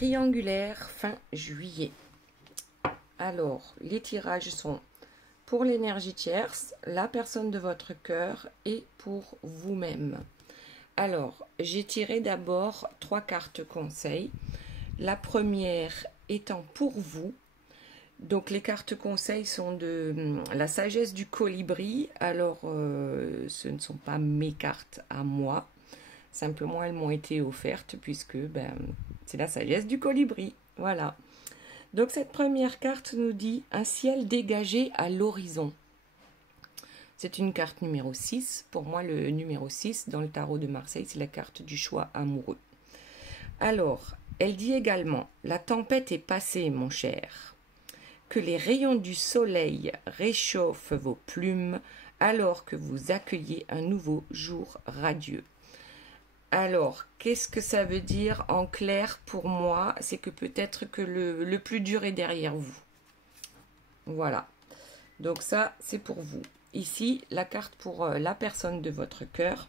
triangulaire fin juillet. Alors, les tirages sont pour l'énergie tierce, la personne de votre cœur et pour vous-même. Alors, j'ai tiré d'abord 3 cartes conseils. La première étant pour vous. Donc, les cartes conseils sont de la sagesse du colibri. Alors, ce ne sont pas mes cartes à moi. Simplement, elles m'ont été offertes puisque c'est la sagesse du colibri. Voilà. Donc, cette première carte nous dit un ciel dégagé à l'horizon. C'est une carte numéro 6. Pour moi, le numéro 6 dans le tarot de Marseille, c'est la carte du choix amoureux. Alors, elle dit également, la tempête est passée, mon cher. Que les rayons du soleil réchauffent vos plumes alors que vous accueillez un nouveau jour radieux. Alors, qu'est-ce que ça veut dire en clair pour moi? C'est que peut-être que le plus dur est derrière vous. Voilà. Donc ça, c'est pour vous. Ici, la carte pour la personne de votre cœur,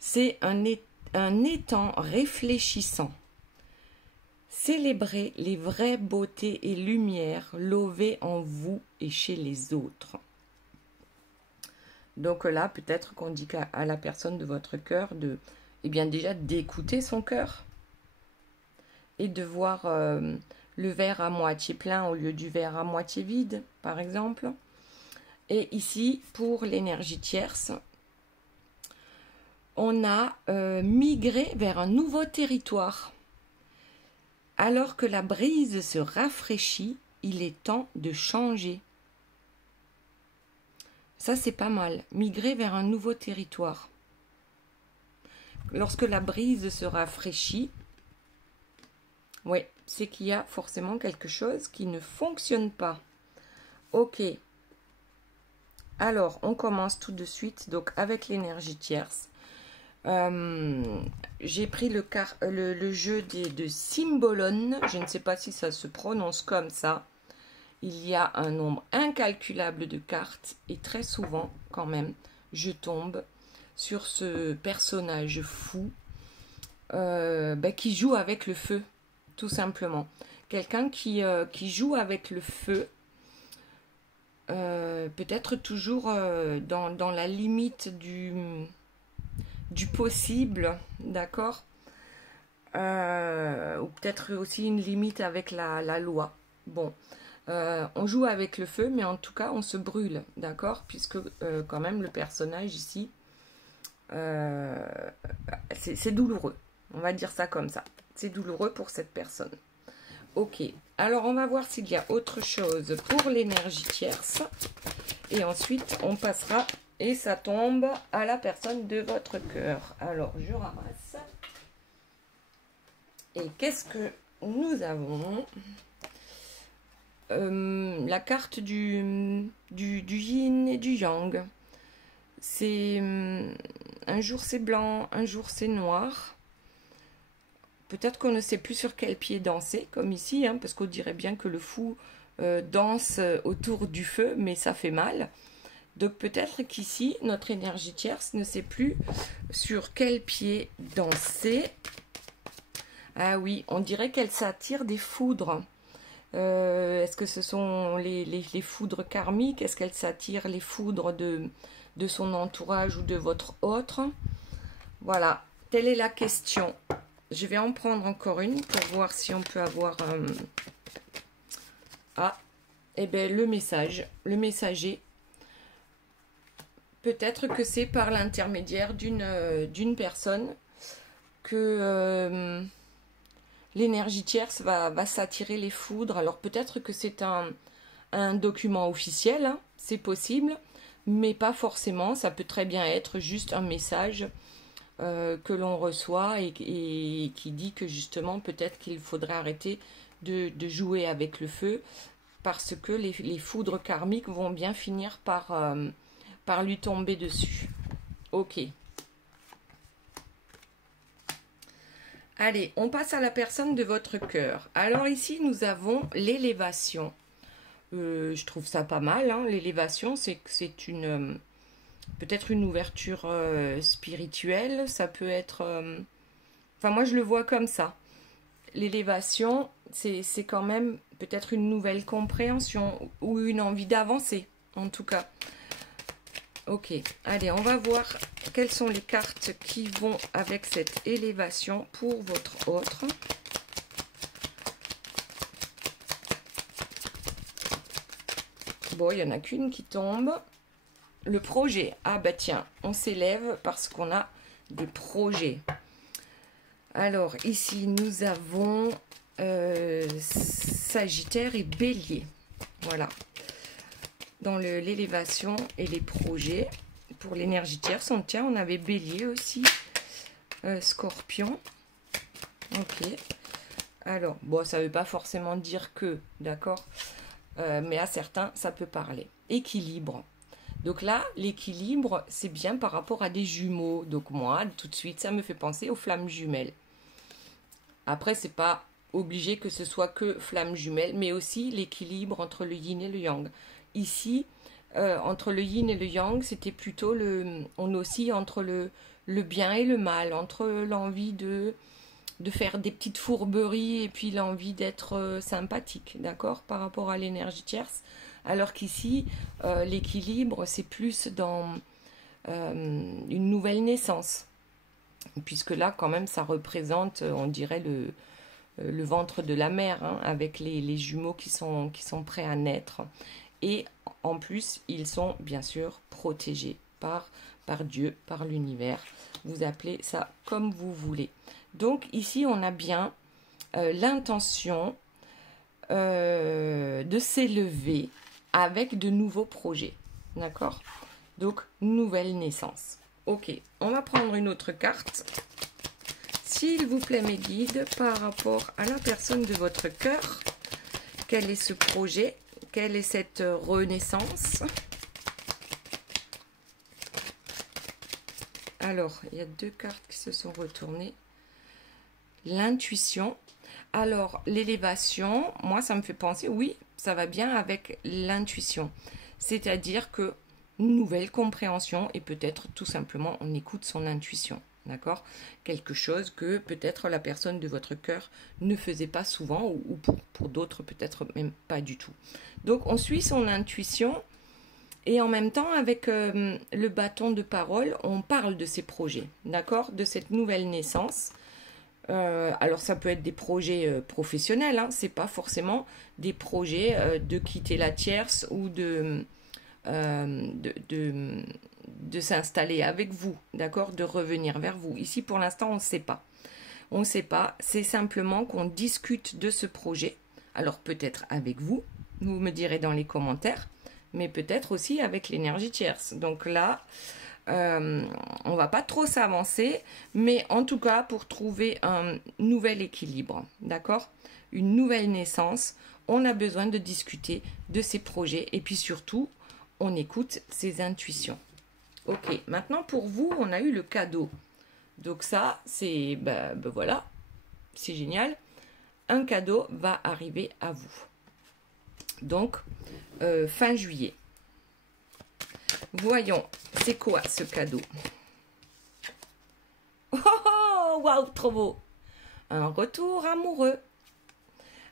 c'est un étang réfléchissant. Célébrez les vraies beautés et lumières lovées en vous et chez les autres. Donc là, peut-être qu'on dit à la personne de votre cœur déjà d'écouter son cœur et de voir le verre à moitié plein au lieu du verre à moitié vide, par exemple. Et ici, pour l'énergie tierce, on a migré vers un nouveau territoire. Alors que la brise se rafraîchit, il est temps de changer. Ça, c'est pas mal. Migrer vers un nouveau territoire. Lorsque la brise se rafraîchit, oui, c'est qu'il y a forcément quelque chose qui ne fonctionne pas. Ok. Alors, on commence tout de suite donc avec l'énergie tierce. J'ai pris le jeu de Cymbalone. Je ne sais pas si ça se prononce comme ça. Il y a un nombre incalculable de cartes et très souvent, quand même, je tombe sur ce personnage fou qui joue avec le feu, tout simplement. Quelqu'un qui joue avec le feu, peut-être toujours dans la limite du possible, d'accord, ou peut-être aussi une limite avec la loi. Bon. On joue avec le feu, mais en tout cas, on se brûle, d'accord? Puisque quand même, le personnage ici, c'est douloureux. On va dire ça comme ça. C'est douloureux pour cette personne. Ok. Alors, on va voir s'il y a autre chose pour l'énergie tierce. Et ensuite, on passera, et ça tombe à la personne de votre cœur. Alors, je ramasse. Et qu'est-ce que nous avons ? La carte du yin et du yang. C'est un jour c'est blanc, un jour c'est noir. Peut-être qu'on ne sait plus sur quel pied danser, comme ici, hein, parce qu'on dirait bien que le fou danse autour du feu, mais ça fait mal. Donc peut-être qu'ici, notre énergie tierce ne sait plus sur quel pied danser. Ah oui, on dirait qu'elle s'attire des foudres. Est-ce que ce sont les foudres karmiques? Est-ce qu'elle s'attire les foudres de son entourage ou de votre autre? Voilà, telle est la question. Je vais en prendre encore une pour voir si on peut avoir... Ah, eh bien le messager. Peut-être que c'est par l'intermédiaire d'une personne que... l'énergie tierce va s'attirer les foudres. Alors peut-être que c'est un document officiel, hein, c'est possible, mais pas forcément. Ça peut très bien être juste un message que l'on reçoit et qui dit que justement peut-être qu'il faudrait arrêter de jouer avec le feu parce que les foudres karmiques vont bien finir par lui tomber dessus. Ok. Allez, on passe à la personne de votre cœur. Alors ici, nous avons l'élévation. Je trouve ça pas mal, hein. L'élévation, c'est peut-être une ouverture spirituelle. Ça peut être... Enfin, moi, je le vois comme ça. l'élévation, c'est quand même peut-être une nouvelle compréhension ou une envie d'avancer, en tout cas. Ok, allez, on va voir quelles sont les cartes qui vont avec cette élévation pour votre autre. Bon, il n'y en a qu'une qui tombe. Le projet. Ah bah tiens, on s'élève parce qu'on a des projets. Alors, ici, nous avons Sagittaire et Bélier. Voilà. Dans l'élévation et les projets. Pour l'énergie tierce, on avait Bélier aussi. Scorpion. Ok. Alors, bon, ça ne veut pas forcément dire que, d'accord, mais à certains, ça peut parler. Équilibre. Donc là, l'équilibre, c'est bien par rapport à des jumeaux. Donc moi, tout de suite, ça me fait penser aux flammes jumelles. Après, c'est pas obligé que ce soit que flammes jumelles, mais aussi l'équilibre entre le yin et le yang. Ici, entre le yin et le yang, c'était plutôt on oscille entre le bien et le mal, entre l'envie de faire des petites fourberies et puis l'envie d'être sympathique, d'accord, par rapport à l'énergie tierce. Alors qu'ici, l'équilibre, c'est plus dans une nouvelle naissance. Puisque là, quand même, ça représente, on dirait, le ventre de la mère, hein, avec les jumeaux qui sont prêts à naître. Et en plus, ils sont bien sûr protégés par Dieu, par l'univers. Vous appelez ça comme vous voulez. Donc ici, on a bien l'intention de s'élever avec de nouveaux projets. D'accord? Donc, nouvelle naissance. Ok, on va prendre une autre carte. S'il vous plaît, mes guides, par rapport à la personne de votre cœur, quel est ce projet? Quelle est cette renaissance? Alors, il y a deux cartes qui se sont retournées. L'intuition. Alors, l'élévation, moi, ça me fait penser, oui, ça va bien avec l'intuition. C'est-à-dire que nouvelle compréhension et peut-être tout simplement on écoute son intuition, d'accord? Quelque chose que peut-être la personne de votre cœur ne faisait pas souvent ou pour d'autres peut-être même pas du tout. Donc on suit son intuition et en même temps avec le bâton de parole on parle de ses projets, d'accord? De cette nouvelle naissance. Alors ça peut être des projets professionnels, hein, c'est pas forcément des projets de quitter la tierce ou de s'installer avec vous, d'accord, de revenir vers vous. Ici, pour l'instant, on ne sait pas. On ne sait pas, c'est simplement qu'on discute de ce projet. Alors, peut-être avec vous, vous me direz dans les commentaires, mais peut-être aussi avec l'énergie tierce. Donc là, on va pas trop s'avancer, mais en tout cas, pour trouver un nouvel équilibre, d'accord, une nouvelle naissance, on a besoin de discuter de ces projets et puis surtout, on écoute ses intuitions. Ok, maintenant pour vous, on a eu le cadeau. Donc ça, c'est, voilà, c'est génial. Un cadeau va arriver à vous. Donc, fin juillet. Voyons, c'est quoi ce cadeau? Oh, waouh, trop beau! Un retour amoureux.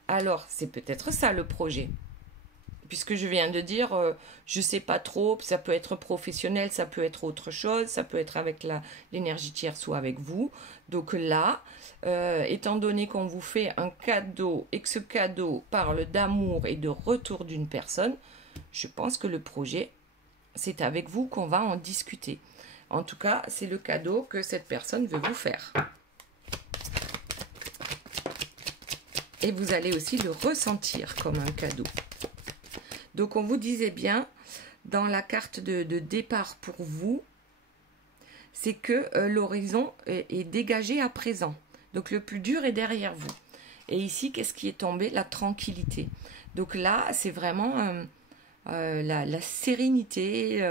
Alors, c'est peut-être ça le projet. Puisque je viens de dire, je ne sais pas trop, ça peut être professionnel, ça peut être autre chose, ça peut être avec l'énergie tierce ou avec vous. Donc là, étant donné qu'on vous fait un cadeau et que ce cadeau parle d'amour et de retour d'une personne, je pense que le projet, c'est avec vous qu'on va en discuter. En tout cas, c'est le cadeau que cette personne veut vous faire. Et vous allez aussi le ressentir comme un cadeau. Donc, on vous disait bien, dans la carte de départ pour vous, c'est que l'horizon est dégagé à présent. Donc, le plus dur est derrière vous. Et ici, qu'est-ce qui est tombé? La tranquillité. Donc là, c'est vraiment la sérénité,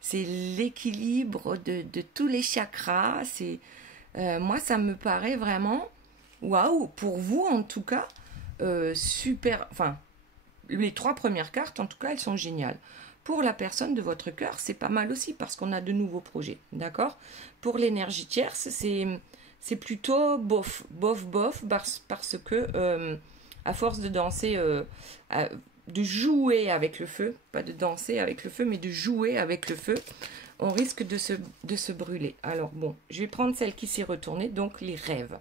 c'est l'équilibre de tous les chakras. Moi, ça me paraît vraiment, waouh, pour vous en tout cas, super, enfin, les trois premières cartes, en tout cas, elles sont géniales. Pour la personne de votre cœur, c'est pas mal aussi parce qu'on a de nouveaux projets, d'accord? Pour l'énergie tierce, c'est plutôt bof, parce que à force de danser, de jouer avec le feu, pas de danser avec le feu, mais de jouer avec le feu, on risque de se brûler. Alors bon, je vais prendre celle qui s'est retournée, donc les rêves.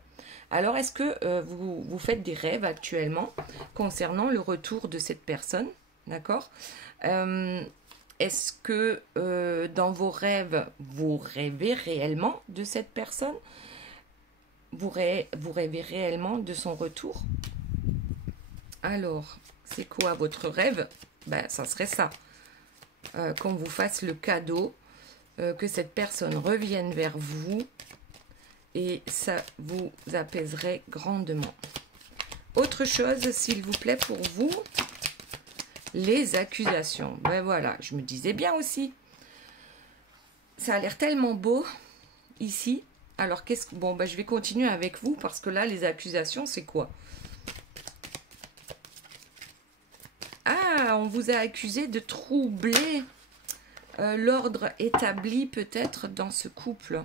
Alors, est-ce que vous faites des rêves actuellement concernant le retour de cette personne? D'accord. Est-ce que dans vos rêves, vous rêvez réellement de cette personne? Vous rêvez réellement de son retour? Alors, c'est quoi votre rêve? Ben, ça serait ça. Qu'on vous fasse le cadeau, que cette personne revienne vers vous, et ça vous apaiserait grandement. Autre chose, s'il vous plaît, pour vous, les accusations. Ben voilà, je me disais bien aussi. Ça a l'air tellement beau ici. Alors, bon, ben, je vais continuer avec vous parce que là, les accusations, c'est quoi? Ah, on vous a accusé de troubler l'ordre établi peut-être dans ce couple.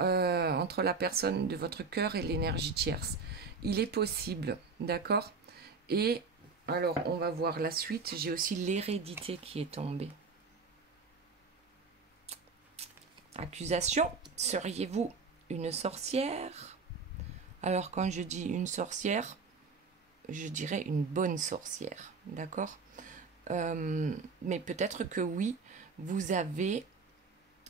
Entre la personne de votre cœur et l'énergie tierce. Il est possible, d'accord? Et alors, on va voir la suite. J'ai aussi l'hérédité qui est tombée. Accusation, seriez-vous une sorcière? Alors, quand je dis une sorcière, je dirais une bonne sorcière, d'accord? Mais peut-être que oui, vous avez...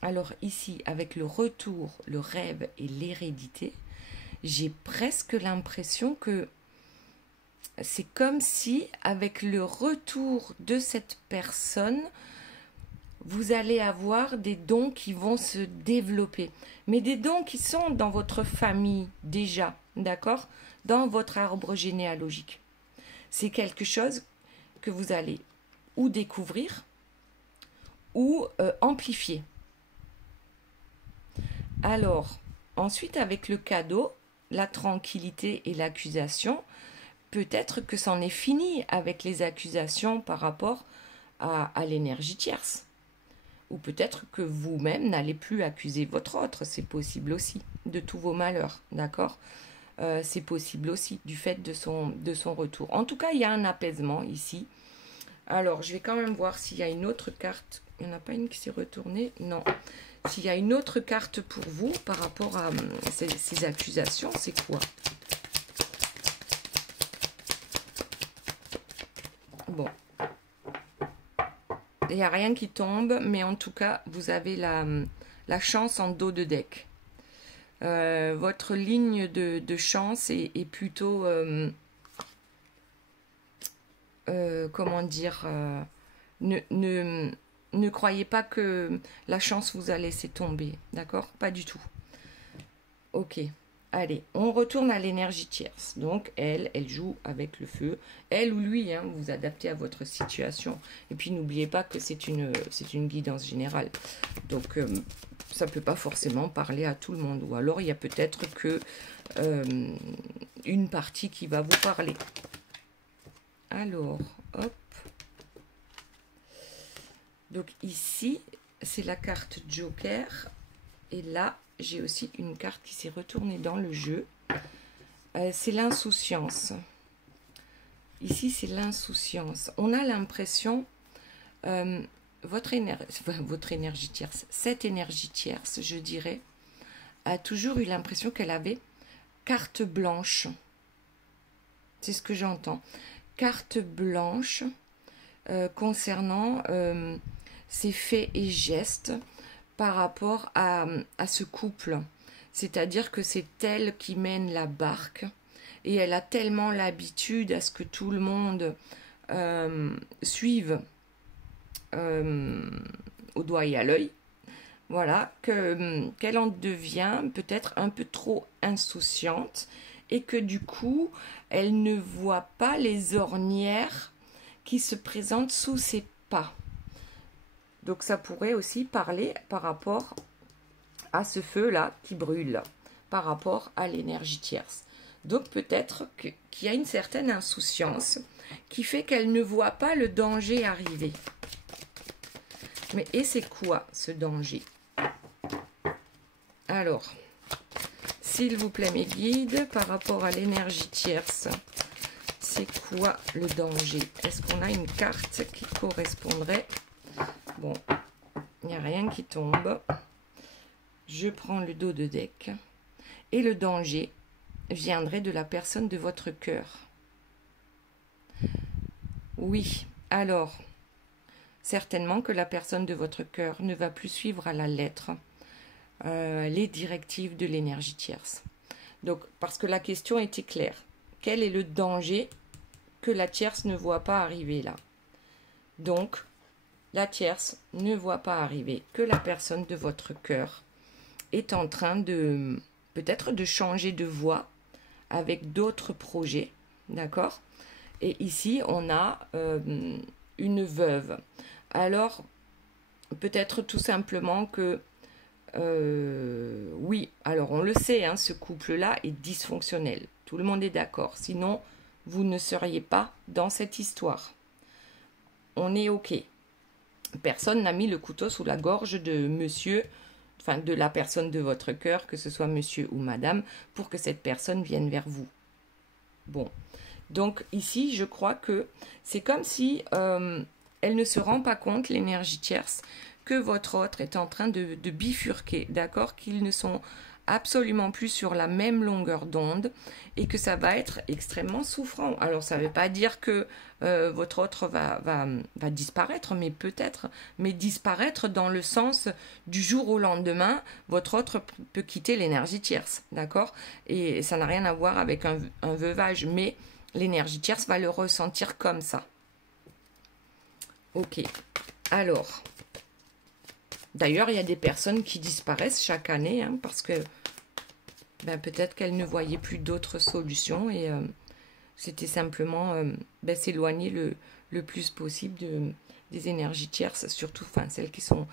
Alors ici, avec le retour, le rêve et l'hérédité, j'ai presque l'impression que c'est comme si, avec le retour de cette personne, vous allez avoir des dons qui vont se développer. Mais des dons qui sont dans votre famille déjà, d'accord? Dans votre arbre généalogique. C'est quelque chose que vous allez ou découvrir ou amplifier. Alors, ensuite, avec le cadeau, la tranquillité et l'accusation, peut-être que c'en est fini avec les accusations par rapport à l'énergie tierce. Ou peut-être que vous-même n'allez plus accuser votre autre, c'est possible aussi, de tous vos malheurs, d'accord? C'est possible aussi, du fait de son retour. En tout cas, il y a un apaisement ici. Alors, je vais quand même voir s'il y a une autre carte. Il n'y en a pas une qui s'est retournée? Non. S'il y a une autre carte pour vous par rapport à ces accusations, c'est quoi? Bon. Il n'y a rien qui tombe, mais en tout cas, vous avez la chance en dos de deck. Votre ligne de chance est plutôt... comment dire... Ne croyez pas que la chance vous a laissé tomber, d'accord? Pas du tout. Ok, allez, on retourne à l'énergie tierce. Donc, elle joue avec le feu. Elle ou lui, hein, vous adaptez à votre situation. Et puis, n'oubliez pas que c'est une guidance générale. Donc, ça ne peut pas forcément parler à tout le monde. Ou alors, il y a peut-être que une partie qui va vous parler. Alors, hop. Donc ici, c'est la carte Joker. Et là, j'ai aussi une carte qui s'est retournée dans le jeu. C'est l'insouciance. Ici, c'est l'insouciance. On a l'impression, votre énergie tierce, cette énergie tierce, je dirais, a toujours eu l'impression qu'elle avait carte blanche. C'est ce que j'entends. Carte blanche concernant... ses faits et gestes par rapport à ce couple. C'est-à-dire que c'est elle qui mène la barque et elle a tellement l'habitude à ce que tout le monde suive au doigt et à l'œil. Voilà, qu'elle en devient peut-être un peu trop insouciante et que du coup, elle ne voit pas les ornières qui se présentent sous ses pas. Donc, ça pourrait aussi parler par rapport à ce feu-là qui brûle, par rapport à l'énergie tierce. Donc, peut-être qu'il y a une certaine insouciance qui fait qu'elle ne voit pas le danger arriver. Mais et c'est quoi ce danger? Alors, s'il vous plaît, mes guides, par rapport à l'énergie tierce, c'est quoi le danger? Est-ce qu'on a une carte qui correspondrait? Bon, il n'y a rien qui tombe. Je prends le dos de deck. Et le danger viendrait de la personne de votre cœur. Oui, alors, certainement que la personne de votre cœur ne va plus suivre à la lettre les directives de l'énergie tierce. Donc, parce que la question était claire. Quel est le danger que la tierce ne voit pas arriver là? Donc, la tierce ne voit pas arriver que la personne de votre cœur est en train de, peut-être de changer de voie avec d'autres projets, d'accord? Et ici, on a une veuve. Alors, peut-être tout simplement que, oui, alors on le sait, hein, ce couple-là est dysfonctionnel. Tout le monde est d'accord. Sinon, vous ne seriez pas dans cette histoire. On est OK. Personne n'a mis le couteau sous la gorge de monsieur, enfin de la personne de votre cœur, que ce soit monsieur ou madame, pour que cette personne vienne vers vous. Bon. Donc ici, je crois que c'est comme si elle ne se rend pas compte, l'énergie tierce, que votre autre est en train de bifurquer, d'accord? Qu'ils ne sont absolument plus sur la même longueur d'onde et que ça va être extrêmement souffrant. Alors ça ne veut pas dire que votre autre va disparaître, mais peut-être, mais disparaître dans le sens du jour au lendemain, votre autre peut quitter l'énergie tierce, d'accord? Et ça n'a rien à voir avec un veuvage, mais l'énergie tierce va le ressentir comme ça. Ok. Alors, d'ailleurs, il y a des personnes qui disparaissent chaque année, hein, parce que peut-être qu'elles ne voyaient plus d'autres solutions et c'était simplement s'éloigner le plus possible des énergies tierces, surtout celles qui sont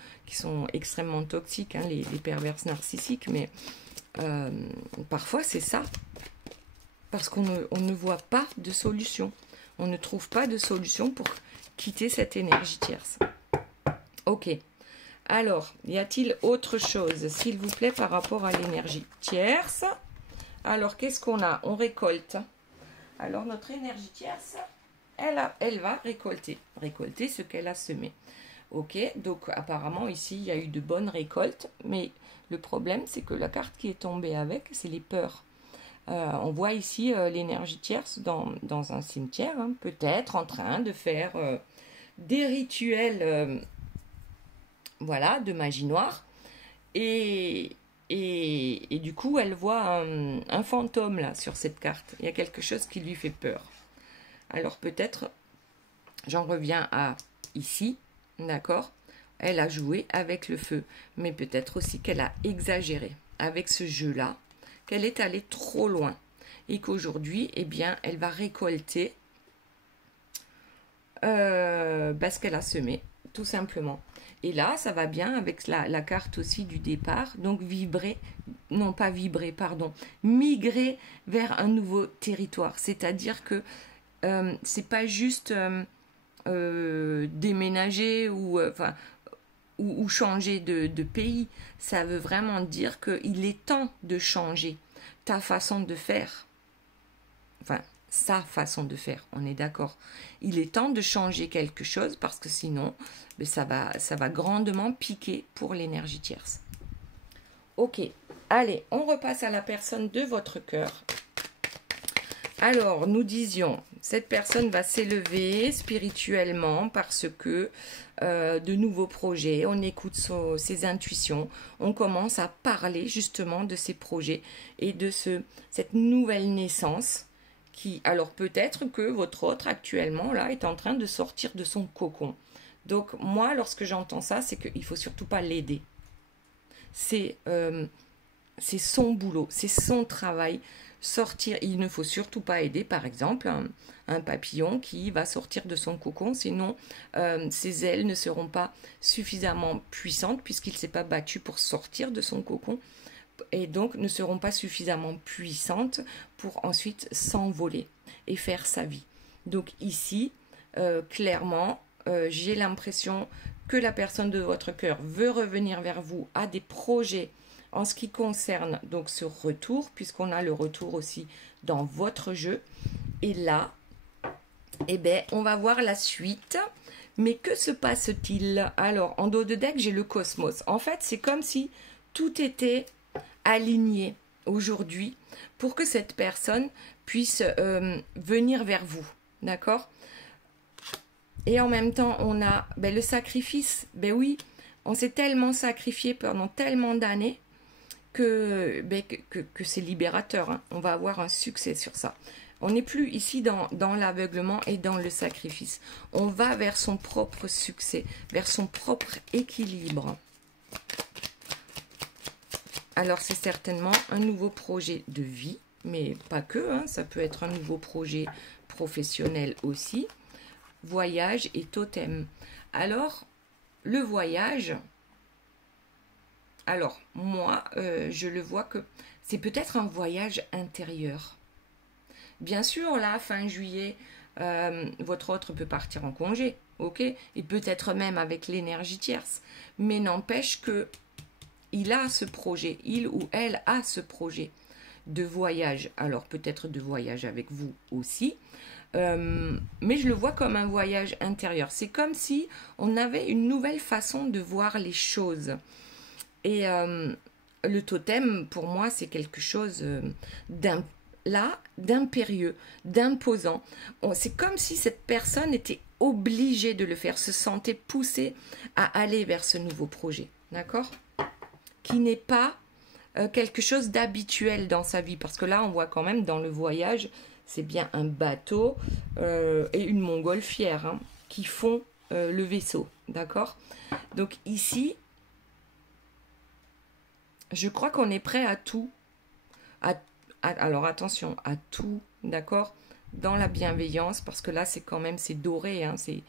extrêmement toxiques, hein, les perverses narcissiques, mais parfois c'est ça. Parce qu'on ne voit pas de solution. On ne trouve pas de solution pour quitter cette énergie tierce. Ok. Alors, y a-t-il autre chose, s'il vous plaît, par rapport à l'énergie tierce? Alors, qu'est-ce qu'on a? On récolte. Alors, notre énergie tierce, elle va récolter ce qu'elle a semé. Ok. Donc, apparemment, ici, il y a eu de bonnes récoltes. Mais le problème, c'est que la carte qui est tombée avec, c'est les peurs. On voit ici l'énergie tierce dans un cimetière, hein, peut-être en train de faire des rituels voilà, de magie noire. Et du coup, elle voit un fantôme là sur cette carte. Il y a quelque chose qui lui fait peur. Alors peut-être, j'en reviens à ici, d'accord? Elle a joué avec le feu, mais peut-être aussi qu'elle a exagéré avec ce jeu-là, qu'elle est allée trop loin et qu'aujourd'hui, eh bien, elle va récolter ce qu'elle a semé, tout simplement. Et là, ça va bien avec la carte aussi du départ, donc migrer vers un nouveau territoire. C'est-à-dire que c'est pas juste déménager ou changer de pays. Ça veut vraiment dire qu'il est temps de changer ta façon de faire. Enfin, sa façon de faire, on est d'accord. Il est temps de changer quelque chose parce que sinon, ça va grandement piquer pour l'énergie tierce. Ok, allez, on repasse à la personne de votre cœur. Alors, nous disions, cette personne va s'élever spirituellement parce que de nouveaux projets, on écoute ses intuitions, on commence à parler justement de ces projets et de cette nouvelle naissance qui, alors peut-être que votre autre actuellement là est en train de sortir de son cocon. Donc moi, lorsque j'entends ça, c'est qu'il ne faut surtout pas l'aider. C'est son boulot, c'est son travail. Sortir, il ne faut surtout pas aider, par exemple, un papillon qui va sortir de son cocon, sinon ses ailes ne seront pas suffisamment puissantes puisqu'il ne s'est pas battu pour sortir de son cocon et donc ne seront pas suffisamment puissantes pour ensuite s'envoler et faire sa vie. Donc ici, clairement, j'ai l'impression que la personne de votre cœur veut revenir vers vous, a des projets en ce qui concerne donc ce retour, puisqu'on a le retour aussi dans votre jeu. Et là, eh ben, on va voir la suite. Mais que se passe-t-il? Alors, en dos de deck, j'ai le cosmos. En fait, c'est comme si tout était aligné aujourd'hui pour que cette personne puisse venir vers vous. D'accord? Et en même temps, on a le sacrifice. Ben oui, on s'est tellement sacrifié pendant tellement d'années que c'est libérateur. Hein. On va avoir un succès sur ça. On n'est plus ici dans l'aveuglement et dans le sacrifice. On va vers son propre succès, vers son propre équilibre. Alors, c'est certainement un nouveau projet de vie, mais pas que. Hein, ça peut être un nouveau projet professionnel aussi. Voyage et totem. Alors, le voyage, alors moi, je le vois que c'est peut-être un voyage intérieur. Bien sûr, là, fin juillet, votre autre peut partir en congé, ok? Et peut-être même avec l'énergie tierce. Mais n'empêche que il a ce projet, il ou elle a ce projet de voyage. Alors peut-être de voyage avec vous aussi. Mais je le vois comme un voyage intérieur. C'est comme si on avait une nouvelle façon de voir les choses. Et le totem, pour moi, c'est quelque chose d'impérieux, d'imposant. C'est comme si cette personne était obligée de le faire, se sentait poussée à aller vers ce nouveau projet. D'accord? Qui n'est pas quelque chose d'habituel dans sa vie. Parce que là, on voit quand même dans le voyage, c'est bien un bateau et une montgolfière hein, qui font le vaisseau. D'accord? Donc ici, je crois qu'on est prêt à tout. Alors attention, à tout, d'accord? Dans la bienveillance, parce que là, c'est quand même, c'est doré, hein, c'est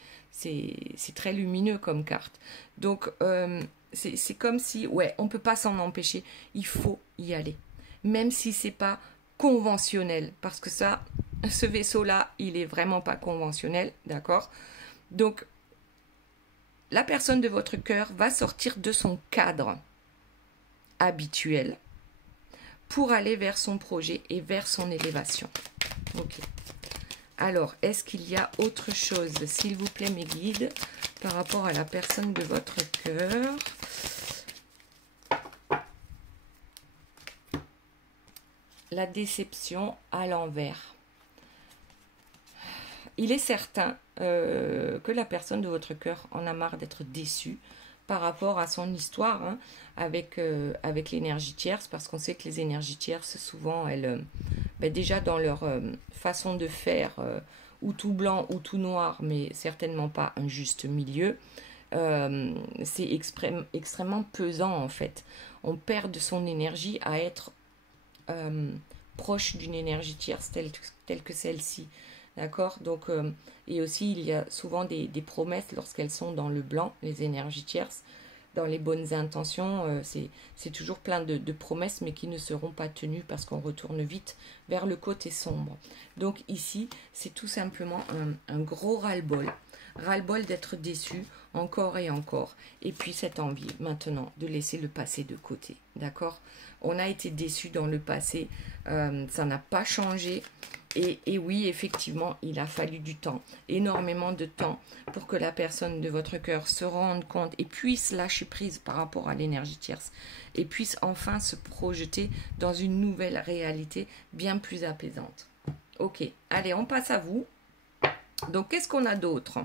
très lumineux comme carte. Donc, c'est comme si, ouais, on ne peut pas s'en empêcher. Il faut y aller. Même si c'est pas conventionnel, parce que ça, ce vaisseau-là, il est vraiment pas conventionnel, d'accord? Donc, la personne de votre cœur va sortir de son cadre habituel pour aller vers son projet et vers son élévation. Ok. Alors, est-ce qu'il y a autre chose, s'il vous plaît, mes guides, par rapport à la personne de votre cœur? La déception à l'envers. Il est certain que la personne de votre cœur en a marre d'être déçue par rapport à son histoire hein, avec l'énergie tierce, parce qu'on sait que les énergies tierces, souvent, elles, déjà dans leur façon de faire, ou tout blanc ou tout noir, mais certainement pas un juste milieu, c'est extrêmement pesant en fait. On perd de son énergie à être proche d'une énergie tierce telle que celle-ci. D'accord? Donc, et aussi, il y a souvent des promesses lorsqu'elles sont dans le blanc, les énergies tierces. Dans les bonnes intentions, c'est toujours plein de promesses, mais qui ne seront pas tenues parce qu'on retourne vite vers le côté sombre. Donc ici, c'est tout simplement un gros ras-le-bol. Ras-le-bol d'être déçu encore et encore. Et puis cette envie maintenant de laisser le passé de côté. D'accord? On a été déçu dans le passé, ça n'a pas changé. Et oui, effectivement, il a fallu du temps, énormément de temps, pour que la personne de votre cœur se rende compte et puisse lâcher prise par rapport à l'énergie tierce et puisse enfin se projeter dans une nouvelle réalité bien plus apaisante. Ok, allez, on passe à vous. Donc, qu'est-ce qu'on a d'autre?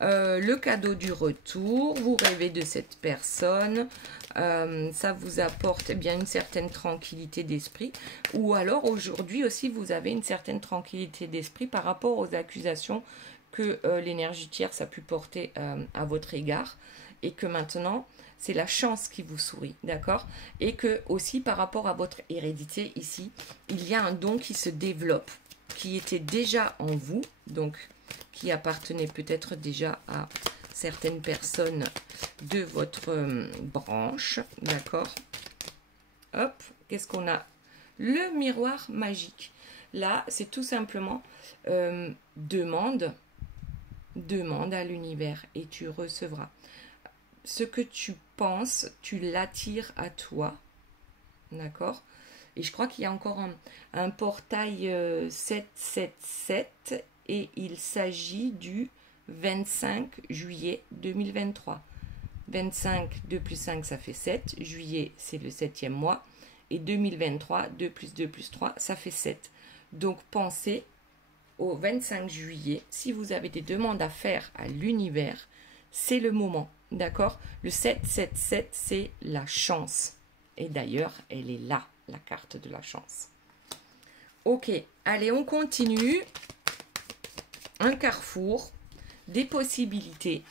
Le cadeau du retour, vous rêvez de cette personne, ça vous apporte bien une certaine tranquillité d'esprit, ou alors aujourd'hui aussi vous avez une certaine tranquillité d'esprit par rapport aux accusations que l'énergie tierce a pu porter à votre égard, et que maintenant c'est la chance qui vous sourit, d'accord? Et que aussi par rapport à votre hérédité ici, il y a un don qui se développe, qui était déjà en vous, donc qui appartenait peut-être déjà à certaines personnes de votre branche, d'accord? Hop, qu'est-ce qu'on a? Le miroir magique. Là, c'est tout simplement demande à l'univers et tu recevras. Ce que tu penses, tu l'attires à toi, D'accord? Et je crois qu'il y a encore un portail 777 et il s'agit du 25 juillet 2023. 25, 2 plus 5, ça fait 7. Juillet, c'est le 7e mois. Et 2023, 2 plus 2 plus 3, ça fait 7. Donc, pensez au 25 juillet. Si vous avez des demandes à faire à l'univers, c'est le moment. D'accord? Le 777, c'est la chance. Et d'ailleurs, elle est là, la carte de la chance. Ok, allez, on continue. Un carrefour, des possibilités.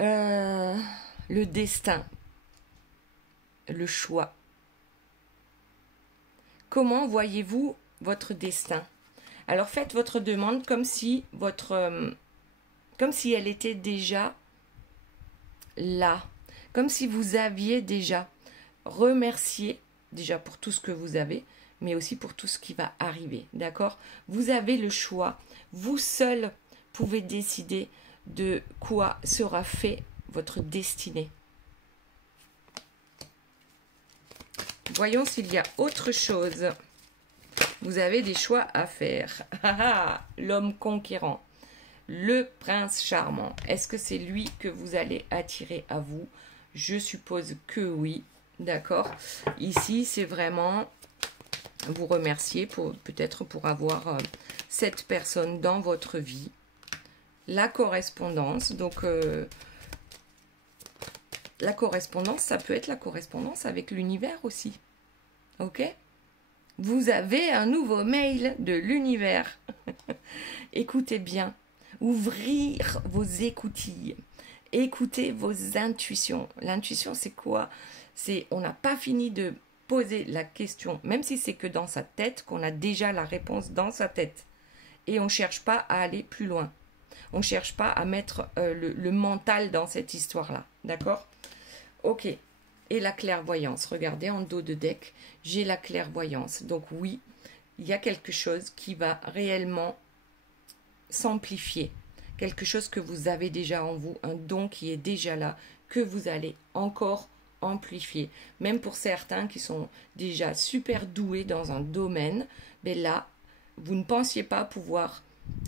Le destin, le choix. Comment voyez-vous votre destin? Alors faites votre demande comme si elle était déjà là, comme si vous aviez déjà remercié déjà pour tout ce que vous avez, mais aussi pour tout ce qui va arriver, d'accord? Vous avez le choix, vous seul pouvez décider de quoi sera fait votre destinée. Voyons s'il y a autre chose. Vous avez des choix à faire. L'homme conquérant. Le prince charmant. Est-ce que c'est lui que vous allez attirer à vous? Je suppose que oui. D'accord. Ici, c'est vraiment vous remercier peut-être pour avoir cette personne dans votre vie. La correspondance. Donc, la correspondance, ça peut être la correspondance avec l'univers aussi. Ok? Vous avez un nouveau mail de l'univers. Écoutez bien. Ouvrir vos écoutilles. Écoutez vos intuitions. L'intuition, c'est quoi? On n'a pas fini de poser la question, même si c'est que dans sa tête, qu'on a déjà la réponse dans sa tête. Et on ne cherche pas à aller plus loin. On ne cherche pas à mettre le mental dans cette histoire-là. D'accord? Ok. Et la clairvoyance. Regardez en dos de deck, j'ai la clairvoyance. Donc oui, il y a quelque chose qui va réellement s'amplifier. Quelque chose que vous avez déjà en vous, un don qui est déjà là, que vous allez encore amplifier. Même pour certains qui sont déjà super doués dans un domaine, mais là, vous ne pensiez pas pouvoir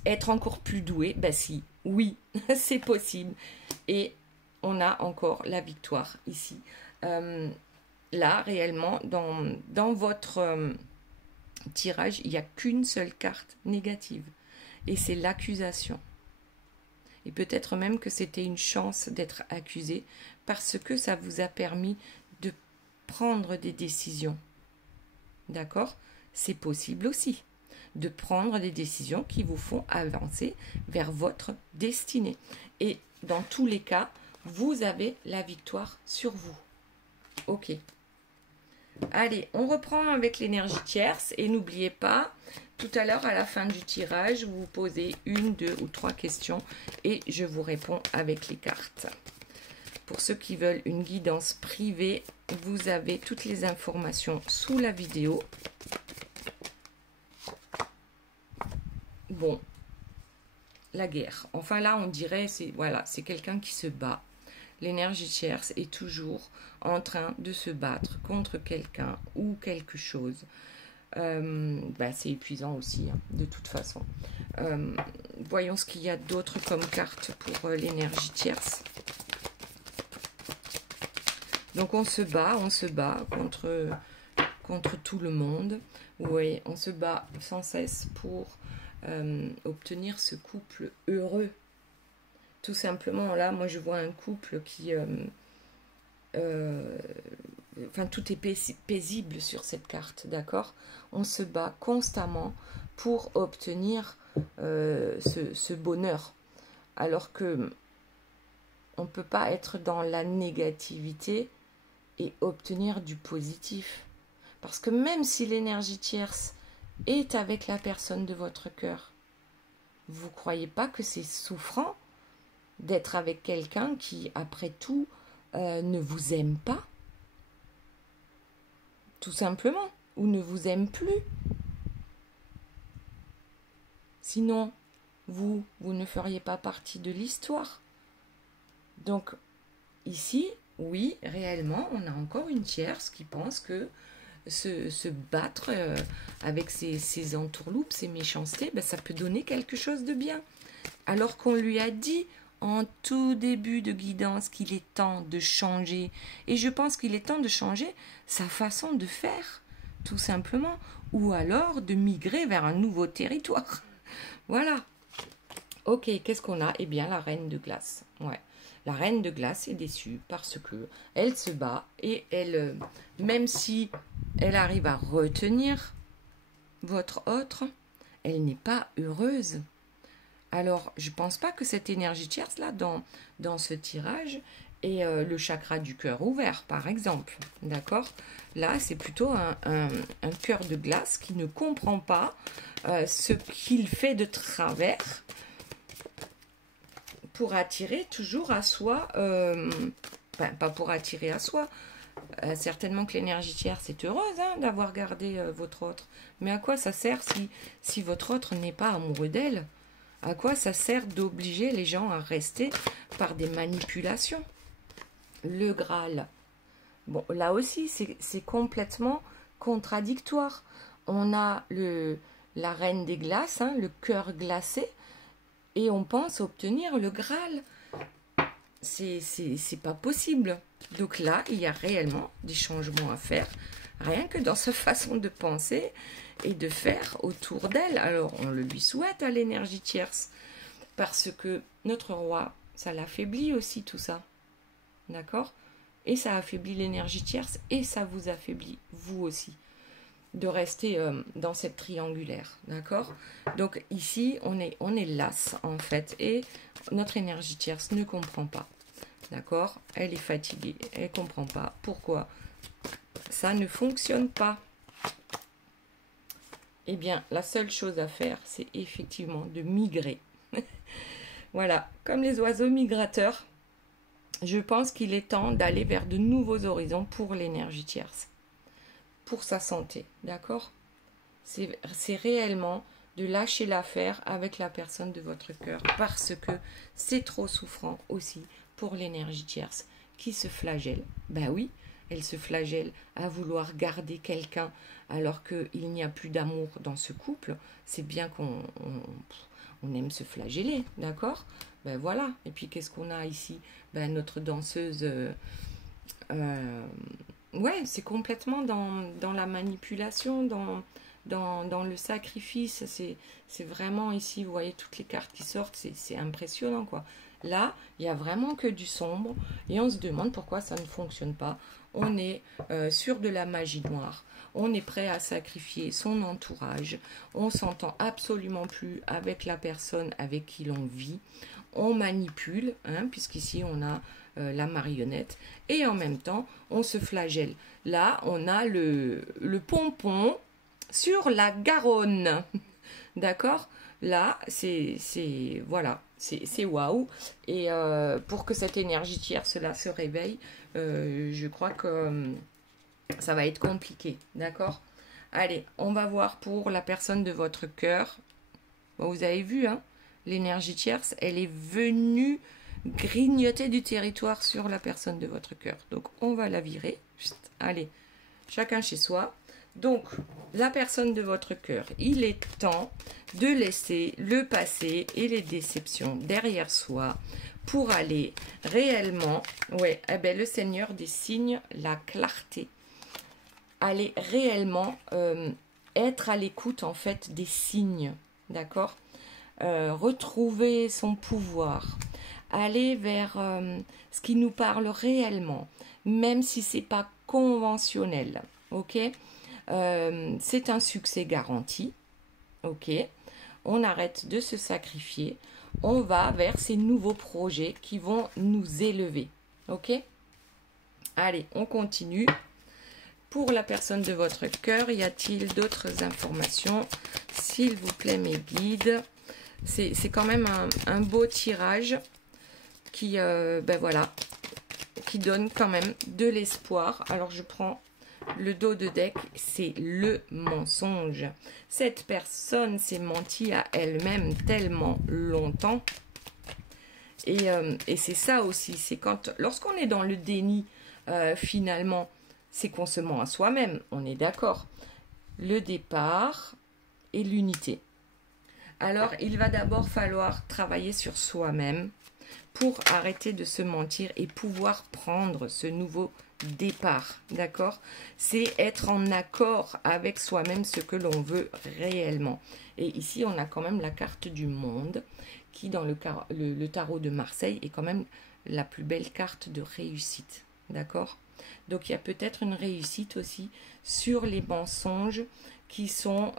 être encore plus doué. Ben si, oui, c'est possible. Et on a encore la victoire ici. Là, réellement, dans votre tirage, il n'y a qu'une seule carte négative. Et c'est l'accusation. Et peut-être même que c'était une chance d'être accusé parce que ça vous a permis de prendre des décisions. D'accord? C'est possible aussi de prendre des décisions qui vous font avancer vers votre destinée. Et dans tous les cas, vous avez la victoire sur vous. Ok. Allez, on reprend avec l'énergie tierce et n'oubliez pas, tout à l'heure à la fin du tirage, vous posez 1, 2 ou 3 questions et je vous réponds avec les cartes. Pour ceux qui veulent une guidance privée, vous avez toutes les informations sous la vidéo. Bon, la guerre. Enfin là, on dirait, c'est quelqu'un qui se bat. L'énergie tierce est toujours en train de se battre contre quelqu'un ou quelque chose. C'est épuisant aussi, hein, de toute façon. Voyons ce qu'il y a d'autre comme carte pour l'énergie tierce. Donc on se bat contre tout le monde. Oui, on se bat sans cesse pour obtenir ce couple heureux. Tout simplement, là, moi je vois un couple qui... tout est paisible sur cette carte, d'accord? On se bat constamment pour obtenir ce bonheur. Alors que on ne peut pas être dans la négativité et obtenir du positif. Parce que même si l'énergie tierce est avec la personne de votre cœur, vous ne croyez pas que c'est souffrant d'être avec quelqu'un qui, après tout, ne vous aime pas, tout simplement, ou ne vous aime plus. Sinon, vous ne feriez pas partie de l'histoire. Donc, ici, oui, réellement, on a encore une tierce qui pense que se battre avec ses entourloupes, ses méchancetés, ben, ça peut donner quelque chose de bien. Alors qu'on lui a dit en tout début de guidance qu'il est temps de changer. Et je pense qu'il est temps de changer sa façon de faire, tout simplement. Ou alors de migrer vers un nouveau territoire. Voilà. Ok, qu'est-ce qu'on a? Eh bien, la reine de glace. Ouais. La reine de glace est déçue parce que elle se bat et elle, même si elle arrive à retenir votre autre, elle n'est pas heureuse. Alors, je ne pense pas que cette énergie tierce là, dans ce tirage, est le chakra du cœur ouvert, par exemple. D'accord? Là, c'est plutôt un cœur de glace qui ne comprend pas ce qu'il fait de travers pour attirer toujours à soi, pas pour attirer à soi, certainement que l'énergie tierce est heureuse d'avoir gardé votre autre, mais à quoi ça sert si votre autre n'est pas amoureux d'elle? À quoi ça sert d'obliger les gens à rester par des manipulations? Le Graal, bon, là aussi, c'est complètement contradictoire. On a la reine des glaces, le cœur glacé, et on pense obtenir le Graal. C'est pas possible. Donc là, il y a réellement des changements à faire, rien que dans sa façon de penser et de faire autour d'elle. Alors, on le lui souhaite à l'énergie tierce, parce que notre roi, ça l'affaiblit aussi tout ça. D'accord? Et ça affaiblit l'énergie tierce et ça vous affaiblit, vous aussi, de rester dans cette triangulaire. D'accord? Donc ici, on est las, en fait, et notre énergie tierce ne comprend pas. D'accord? Elle est fatiguée, elle ne comprend pas pourquoi ça ne fonctionne pas. Eh bien, la seule chose à faire, c'est effectivement de migrer. Voilà, comme les oiseaux migrateurs, je pense qu'il est temps d'aller vers de nouveaux horizons pour l'énergie tierce, pour sa santé, d'accord? C'est réellement de lâcher l'affaire avec la personne de votre cœur, parce que c'est trop souffrant aussi pour l'énergie tierce qui se flagelle. Ben oui, elle se flagelle à vouloir garder quelqu'un alors qu'il n'y a plus d'amour dans ce couple. C'est bien qu'on aime se flageller, d'accord? Ben voilà. Et puis qu'est-ce qu'on a ici? Ben notre danseuse, ouais, c'est complètement dans la manipulation, dans le sacrifice. C'est vraiment ici, vous voyez toutes les cartes qui sortent, c'est impressionnant, quoi. Là, il n'y a vraiment que du sombre et on se demande pourquoi ça ne fonctionne pas. On est sur de la magie noire. On est prêt à sacrifier son entourage. On s'entend absolument plus avec la personne avec qui l'on vit. On manipule, puisqu'ici on a la marionnette. Et en même temps, on se flagelle. Là, on a le pompon sur la Garonne. D'accord? Là, voilà, c'est waouh. Et pour que cette énergie tierce cela se réveille, je crois que ça va être compliqué. D'accord? Allez, on va voir pour la personne de votre cœur. Bon, vous avez vu, l'énergie tierce, elle est venue grignoter du territoire sur la personne de votre cœur. Donc, on va la virer. Allez, chacun chez soi. Donc, la personne de votre cœur, il est temps de laisser le passé et les déceptions derrière soi pour aller réellement, ouais, le Seigneur des signes, la clarté. Aller réellement être à l'écoute, en fait, des signes, d'accord? Retrouver son pouvoir, aller vers ce qui nous parle réellement, même si c'est pas conventionnel, ok? C'est un succès garanti, ok? On arrête de se sacrifier, on va vers ces nouveaux projets qui vont nous élever, ok? Allez, on continue. Pour la personne de votre cœur, y a-t-il d'autres informations? S'il vous plaît, mes guides. C'est quand même un beau tirage qui, voilà, qui donne quand même de l'espoir. Alors, je prends le dos de deck, c'est le mensonge. Cette personne s'est menti à elle-même tellement longtemps Et c'est ça aussi, c'est quand, lorsqu'on est dans le déni, finalement, c'est qu'on se ment à soi-même, on est d'accord. Le départ et l'unité. Alors, il va d'abord falloir travailler sur soi-même pour arrêter de se mentir et pouvoir prendre ce nouveau départ, d'accord? C'est être en accord avec soi-même, ce que l'on veut réellement. Et ici, on a quand même la carte du monde qui, dans le tarot de Marseille, est quand même la plus belle carte de réussite, d'accord? Donc, il y a peut-être une réussite aussi sur les mensonges qui sont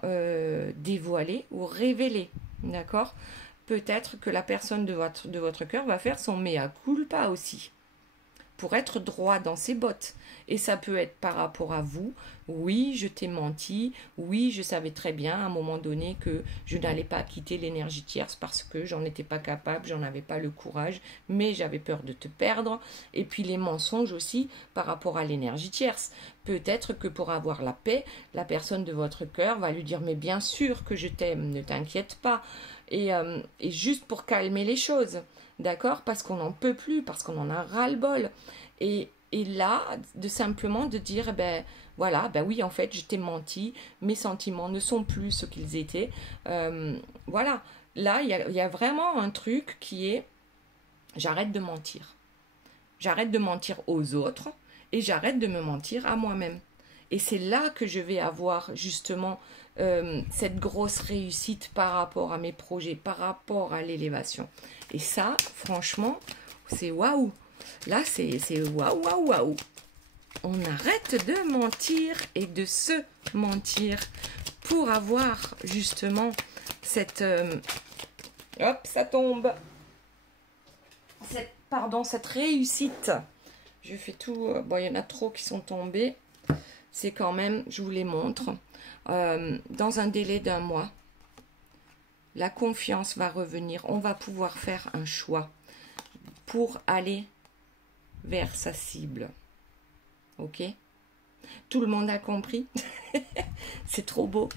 dévoilés ou révélés, d'accord? Peut-être que la personne de votre cœur va faire son mea culpa aussi, pour être droit dans ses bottes. Et ça peut être par rapport à vous. Oui, je t'ai menti. Oui, je savais très bien à un moment donné que je n'allais pas quitter l'énergie tierce parce que j'en étais pas capable, j'en avais pas le courage, mais j'avais peur de te perdre. Et puis les mensonges aussi par rapport à l'énergie tierce. Peut-être que pour avoir la paix, la personne de votre cœur va lui dire mais bien sûr que je t'aime, ne t'inquiète pas. Et juste pour calmer les choses. D'accord? Parce qu'on n'en peut plus, parce qu'on en a ras-le-bol. Et là, simplement de dire, ben voilà, ben oui, en fait, je t'ai menti, mes sentiments ne sont plus ce qu'ils étaient. Voilà, là, il y a vraiment un truc qui est, j'arrête de mentir. J'arrête de mentir aux autres et j'arrête de me mentir à moi-même. Et c'est là que je vais avoir justement cette grosse réussite par rapport à mes projets, par rapport à l'élévation. Et ça, franchement, c'est waouh. Là, c'est waouh, waouh, waouh. On arrête de mentir et de se mentir pour avoir justement cette... hop, ça tombe. Cette réussite. Je fais tout... bon, il y en a trop qui sont tombés. C'est quand même, je vous les montre, dans un délai d'1 mois, la confiance va revenir. On va pouvoir faire un choix pour aller vers sa cible. Ok? Tout le monde a compris? C'est trop beau.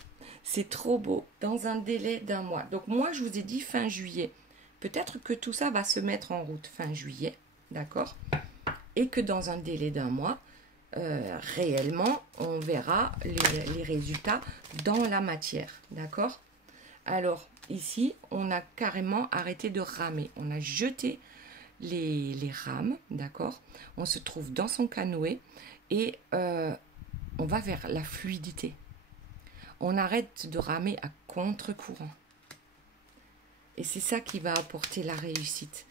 C'est trop beau. Dans un délai d'1 mois. Donc moi, je vous ai dit fin juillet. Peut-être que tout ça va se mettre en route fin juillet. D'accord? Et que dans un délai d'1 mois, réellement, on verra les résultats dans la matière. D'accord? Alors, ici, on a carrément arrêté de ramer. On a jeté les rames, d'accord? On se trouve dans son canoë et on va vers la fluidité. On arrête de ramer à contre-courant. Et c'est ça qui va apporter la réussite.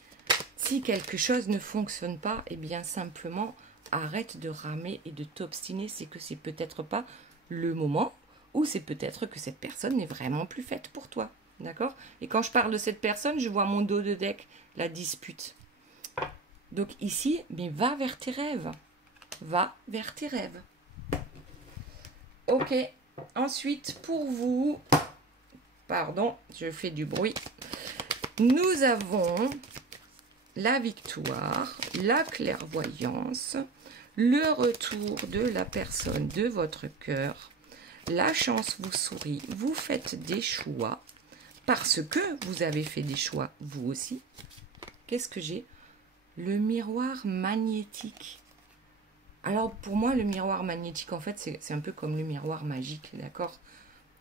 Si quelque chose ne fonctionne pas, eh bien simplement arrête de ramer et de t'obstiner. C'est que c'est peut-être pas le moment ou c'est peut-être que cette personne n'est vraiment plus faite pour toi. D'accord? Et quand je parle de cette personne, je vois mon dos de deck, la dispute. Donc ici, mais va vers tes rêves. Va vers tes rêves. Ok. Ensuite, pour vous, pardon, je fais du bruit. Nous avons la victoire, la clairvoyance, le retour de la personne de votre cœur. La chance vous sourit, vous faites des choix parce que vous avez fait des choix vous aussi. Qu'est-ce que j'ai? Le miroir magnétique. Alors pour moi, le miroir magnétique, en fait, c'est un peu comme le miroir magique, d'accord?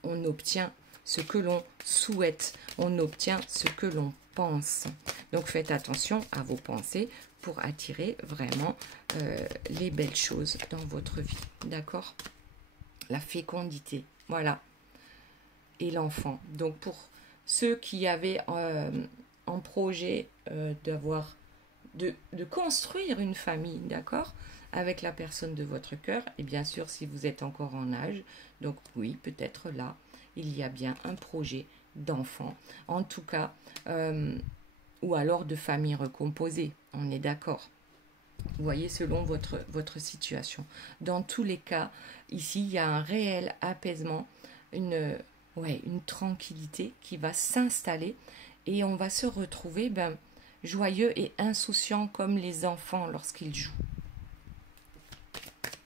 On obtient ce que l'on souhaite, on obtient ce que l'on pense. Donc faites attention à vos pensées pour attirer vraiment les belles choses dans votre vie, d'accord? La fécondité, voilà. Et l'enfant. Donc pour ceux qui avaient en projet de construire une famille, d'accord, avec la personne de votre cœur, et bien sûr si vous êtes encore en âge, donc oui, peut-être là, il y a bien un projet d'enfant, en tout cas, ou alors de famille recomposée, on est d'accord. Vous voyez, selon votre situation. Dans tous les cas, ici, il y a un réel apaisement, une tranquillité qui va s'installer et on va se retrouver joyeux et insouciant comme les enfants lorsqu'ils jouent.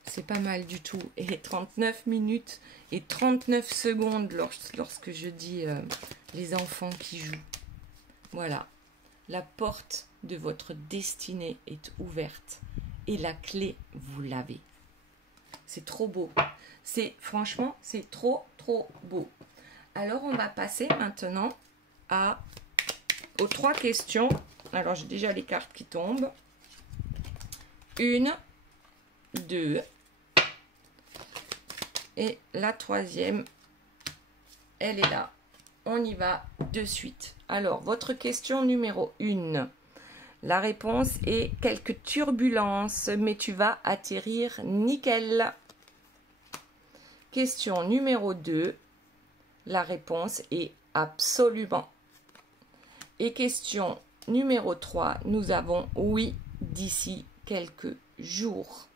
C'est pas mal du tout. Et 39 minutes et 39 secondes lorsque je dis les enfants qui jouent. Voilà. La porte de votre destinée est ouverte et la clé, vous l'avez. C'est trop beau. Franchement, c'est trop beau. Alors, on va passer maintenant aux 3 questions. Alors, j'ai déjà les cartes qui tombent. 1, 2. Et la 3e, elle est là. On y va de suite. Alors, votre question numéro 1. La réponse est quelques turbulences, mais tu vas atterrir nickel. Question numéro 2. La réponse est absolument. Et question numéro 3. Nous avons oui d'ici quelques jours.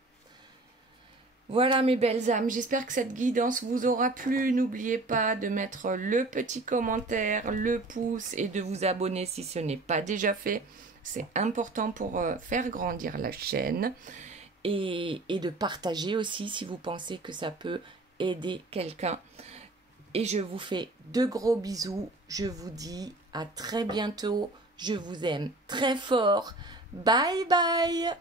Voilà mes belles âmes, j'espère que cette guidance vous aura plu. N'oubliez pas de mettre le petit commentaire, le pouce et de vous abonner si ce n'est pas déjà fait. C'est important pour faire grandir la chaîne et de partager aussi si vous pensez que ça peut aider quelqu'un. Et je vous fais de gros bisous. Je vous dis à très bientôt. Je vous aime très fort. Bye bye.